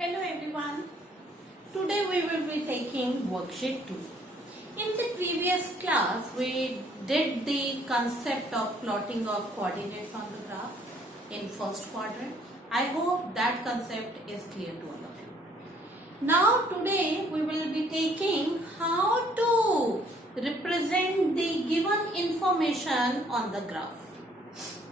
Hello everyone. Today we will be taking worksheet 2. In the previous class we did the concept of plotting of coordinates on the graph in first quadrant. I hope that concept is clear to all of you. Now today we will be taking how to represent the given information on the graph.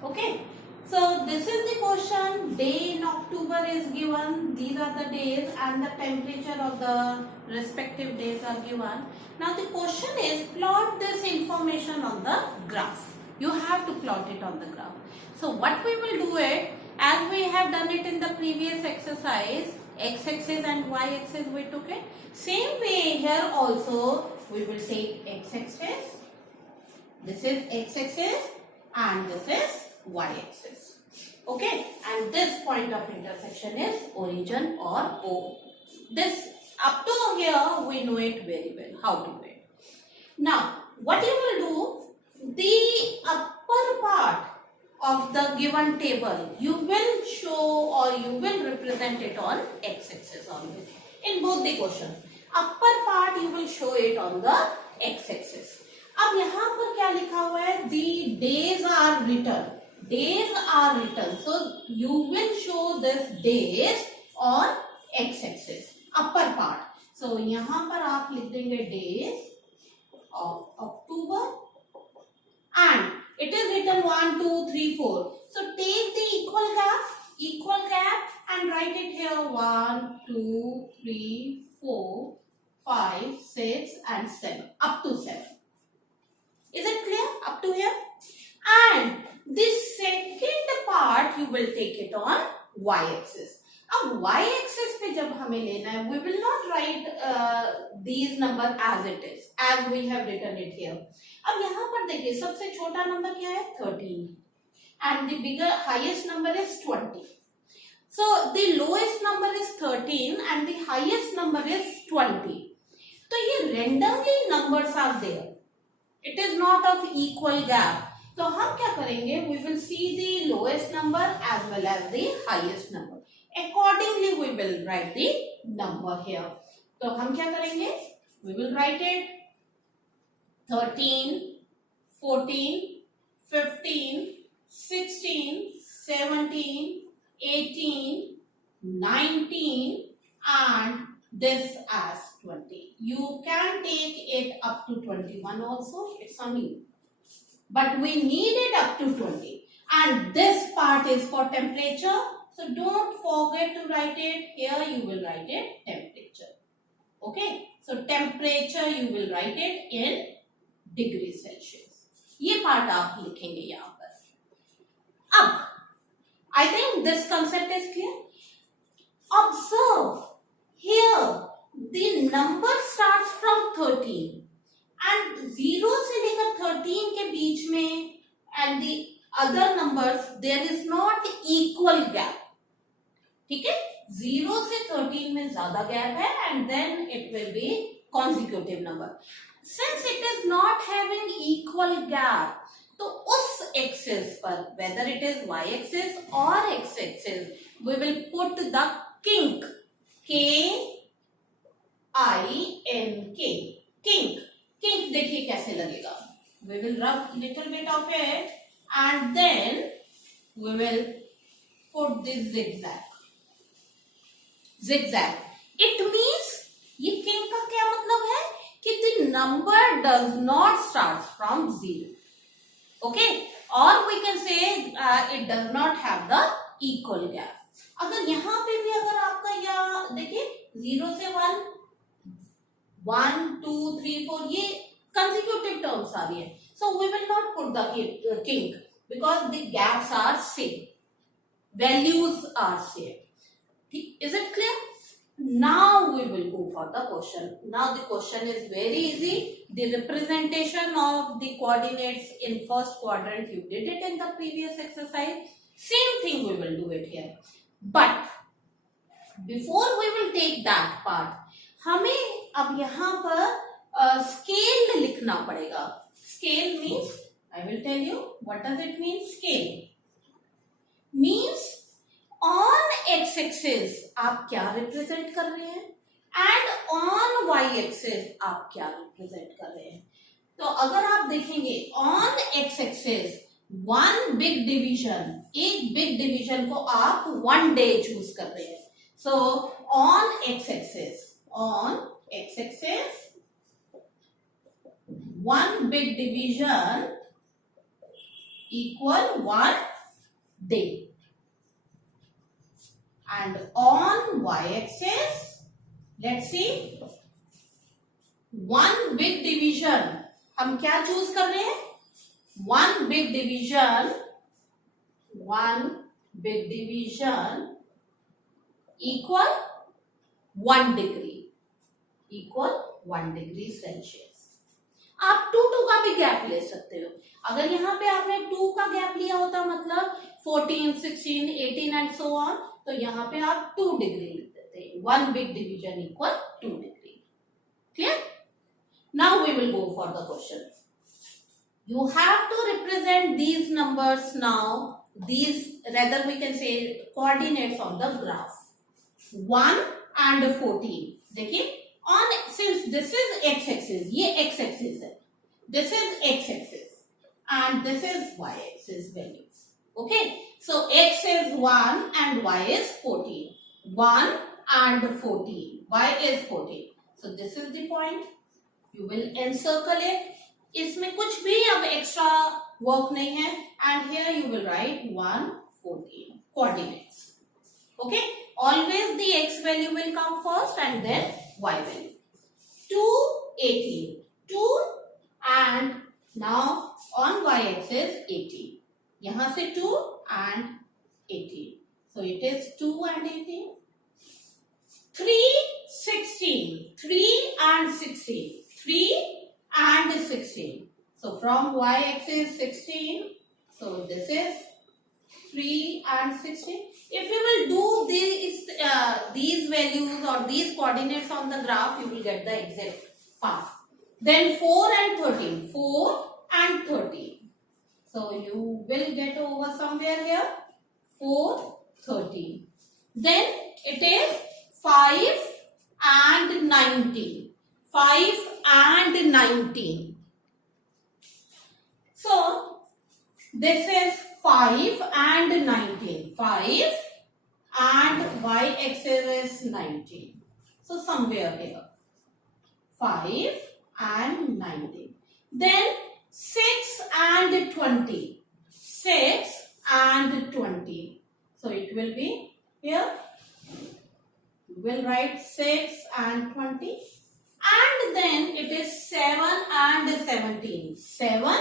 Okay. So this is the question. Day in October is given. These are the days and the temperature of the respective days are given. Now the question is plot this information on the graph. You have to plot it on the graph. So what we will do it as we have done it in the previous exercise, x-axis and y-axis we took it. Same way here also we will take x-axis. This is x-axis and this is y-axis. Okay, and this point of intersection is origin or O. This up to here we know it very well how to do it. Now what you will do, the upper part of the given table you will show or you will represent it on x-axis always in both the questions. Upper part you will show it on the x-axis. अब यहाँ पर क्या लिखा हुआ है? The days are written. Days are written. So you will show this days on x-axis, upper part. So यहाँ पर आप लिख देंगे days of October and it is written 1, 2, 3, 4. So take the equal gap and write it here 1, 2, 3, 4, 5, 6 and 7 up to 7. Is it clear up to here? And this second part you will take it on y-axis. अब y-axis पे जब हमें लेना है, we will not write these number as it is, as we have written it here. अब यहाँ पर देखिए सबसे छोटा नंबर क्या है? 13 and the bigger highest number is 20. So the lowest number is 13 and the highest number is 20. तो ये randomly numbers are there. It is not of equal gap. तो हम क्या करेंगे? We will see the lowest number as well as the highest number. Accordingly, we will write the number here. तो हम क्या करेंगे? We will write it 13, 14, 15, 16, 17, 18, 19 and this as 20. You can take it up to 21 also. It's on you. But we need it up to 20. And this part is for temperature. So don't forget to write it. Here you will write it temperature. Okay. So temperature you will write it in degrees Celsius. ये part आप लिखेंगे यहाँ पर. अब I think this concept is clear. Observe here the number starts from 13 and 0 से लेकर 13 के बीच में and the other numbers there is not equal gap. ठीक है? 0 से 13 में ज्यादा gap है and then it will be consecutive number. Since it is not having equal gap, तो उस axis पर whether it is y-axis or x-axis we will put the kink. K-I-N-K. Kink. Kink देखिए कैसे लगेगा. We will rub little bit of it and then we will put this zigzag. Zigzag. It means ये kink का क्या मतलब है कि the number does not start from 0. Okay? Or we can say it does not have the equal gap. अगर यहाँ पे भी अगर आपका या देखिए 0 से 1, 1, 2, 3, 4 ये consecutive terms आ रही है. So we will not put the kink because the gaps are same. Values are same. Is it clear? Now we will go for the question. Now the question is very easy. The representation of the coordinates in first quadrant, you did it in the previous exercise. Same thing we will do it here. But before we will take that part, हमें अब यहाँ पर scale लिखना पड़ेगा. Scale means, I will tell you what does it mean. Scale means on x axis आप क्या represent कर रहे हैं एंड ऑन वाई एक्सिस आप क्या रिप्रेजेंट कर रहे हैं। तो अगर आप देखेंगे on x axis one big division, एक बिग डिवीजन को आप 1 डे चूज कर रहे हैं। So on x axis one big division equal 1 day, and on y-axis let's see one big division हम क्या चूज कर रहे हैं, one big division equal 1 degree Celsius। आप 2 का भी गैप ले सकते हो। अगर यहाँ पे आपने 2 का गैप लिया होता मतलब 14, 16, 18 एंड सो ऑन, तो यहाँ पे आप 2 डिग्री लिख देते, 1 big division equal 2 degree. Clear? Now we will go for the question. You have to represent these numbers now, these rather we can say coordinates on the graph 1 and 14। देखिए on, since this is x axis, ये x axis है, this is x axis and this is y axis value। Okay, so x is 1 and y is 14, 1 and 14, y is 14, so this is the point, you will encircle it। इसमें कुछ भी अब extra work नहीं है, and here you will write 1, 14 coordinates। Okay, always the x value will come first and then y value। 2, 18, 2 and now on y axis 18, यहाँ से 2 and 18, so it is 2 and 18। 3, 16, 3 and 16, 3 and 16, so from y axis 16, so this is 3 and 16। If you will do these values or these coordinates on the graph, you will get the exact path। Then 4 and 13, 4 and 13, so you will get over somewhere here 4, 13, then it is 5 and 19, 5 and 19, so this is 5 and 19, 5 and y axis is 19, so somewhere here 5 and 19, then 6 and 20, 6 and 20, so it will be here, you will write 6 and 20, and then it is 7 and 17, 7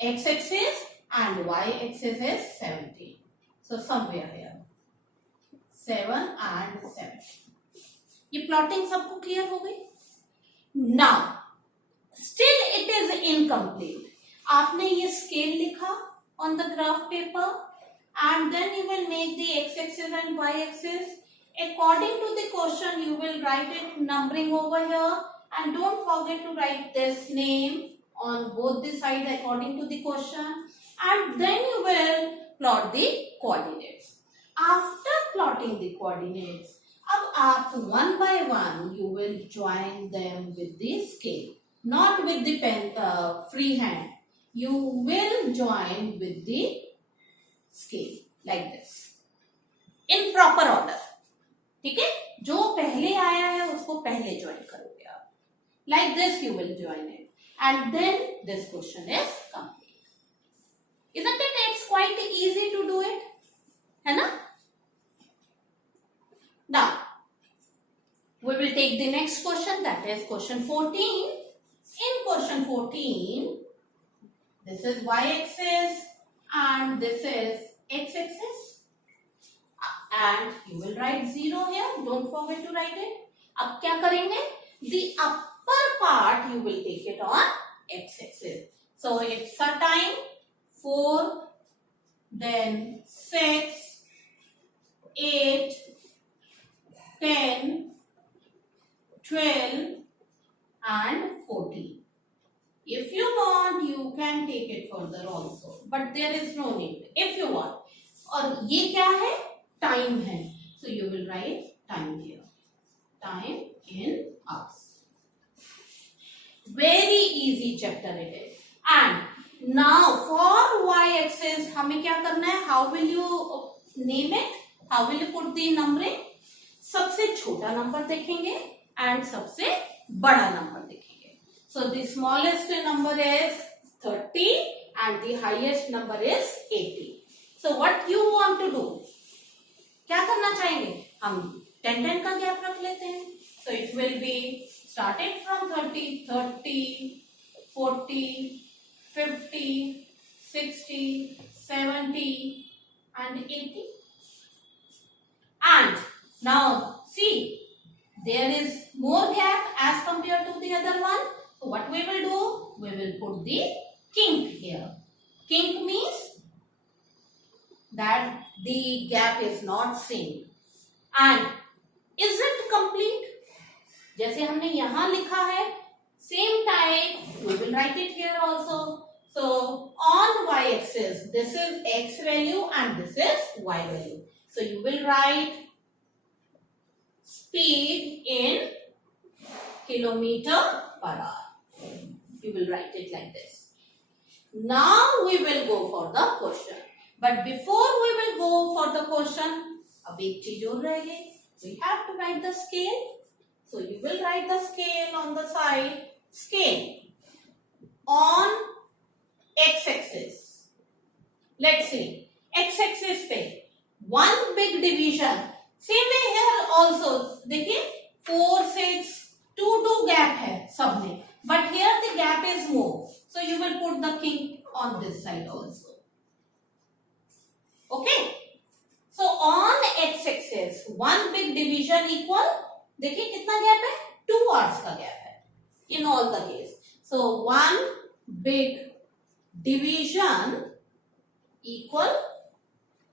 x axis and y axis is 17, so somewhere here 7 and 17। ये plotting सबको clear हो गई? Now still it is incomplete. आपने ये scale लिखा on the graph paper and then you will make the x axis and y axis according to the question। You will write it numbering over here and don't forget to write this name on both the sides according to the question, and then you will plot the coordinates। After plotting the coordinates, अब आप one by one you will join them with the scale, not with the pen free hand, you will join with the scale like this in proper order। ठीक है, जो पहले आया है उसको पहले ज्वाइन करोगे आप, like this you will join it, and then this question is complete। Isn't it? It's quite easy to do it, है ना? Now we will take the next question, that is question 14। In question 14, this is y axis and this is x axis, and you will write 0 here, don't forget to write it। अब क्या करेंगे, the upper part you will take it on x axis, so it's a time 4, then 6, 8, 10, 12 and 14। If you want you can take it further also, but there is no need if you want। और ये क्या है, time है, So you will write time here. Time in hours. Very easy chapter it is. And now for y-axis हमें क्या करना है? How will you name it? How will you put the numbering? सबसे छोटा नंबर देखेंगे and सबसे बड़ा number देखेंगे. So the smallest number is 30 and the highest number is 80. So what you want to do? क्या करना चाहेंगे? हम 10 का गैप रख लेते हैं. So it will be starting from 30, 40, 50, 60, 70 and 80. And now see, there is more gap as compared to the other one. So what we will do? We will put the kink here. Kink means that the gap is not same. And is it complete? जैसे हमने यहाँ लिखा है, same type, we will write it here also. So on y-axis, this is x value and this is y value. So you will write speed in kilometer per hour. You will write it like this. Now we will go for the question. But before we will go for the question, अब एक चीज और रह गई. We have to write the scale. So you will write the scale on the side. Scale on x-axis. Let's see. X-axis पे one big division. Same way here also. देखिए 4, 6, 2 gap है सब में. But here the gap is more. So you will put the kink on this side also. Okay. So on x-axis one big division equal, देखिए कितना gap है? 2 hours का gap है in all the case. So one big division equal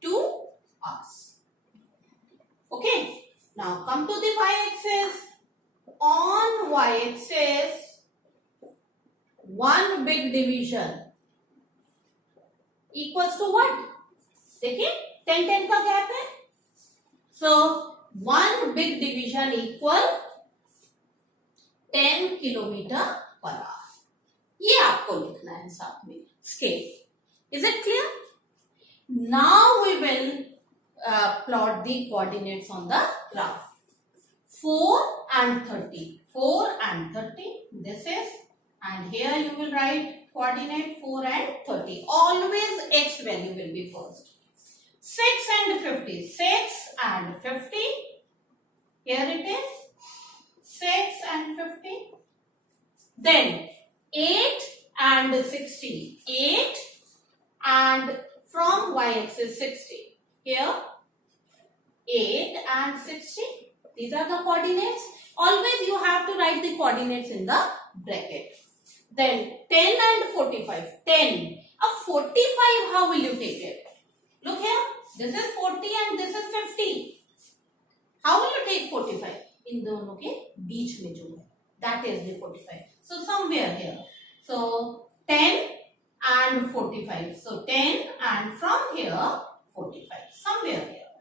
2 hours. Okay. Now come to the y-axis. On y-axis one big division equals to what? देखिए 10 का gap है. So one big division equal 10 kilometer per hour. ये आपको लिखना है साथ में scale. Is it clear? Now we will plot the coordinates on the graph. 4 and 30. 4 and 30. This is, and here you will write coordinate 4 and 30. Always x value will be first. 6 and 50. 6 and 50. Here it is. 6 and 50. Then 8 and 60. 8 and from y-axis 60. Here 8 and 60. These are the coordinates. Always you have to write the coordinates in the bracket. Then 10 and 45. 10. A 45, how will you take it? Look here. This is 40 and this is 50. How will you take 45? इन दोनों के बीच में जो है, that is the 45. So somewhere here. So 10 and 45. So 10 and from here 45. Somewhere here.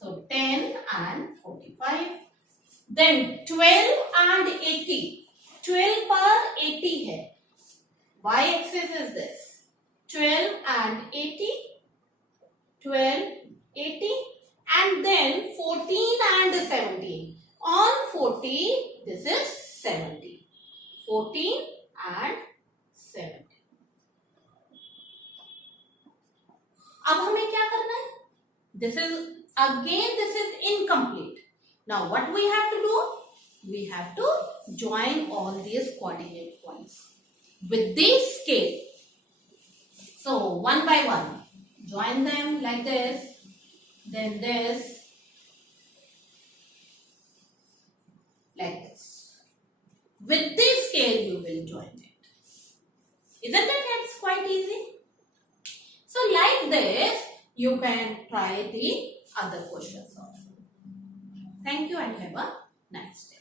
So 10 and 45. Then 12 and 80. 12 पर 80 है. Y-axis is this. 12 and 80. 12, 80. And then 14 and 17. On 40, this is 70. 14 and 70. अब हमें क्या करना है? This is incomplete. Now what we have to do? We have to join all these coordinate points with this scale. So one by one, join them like this, then this, like this. With this scale you will join it. Isn't it? It's quite easy. So like this, you can try the other questions also. Thank you and have a nice day.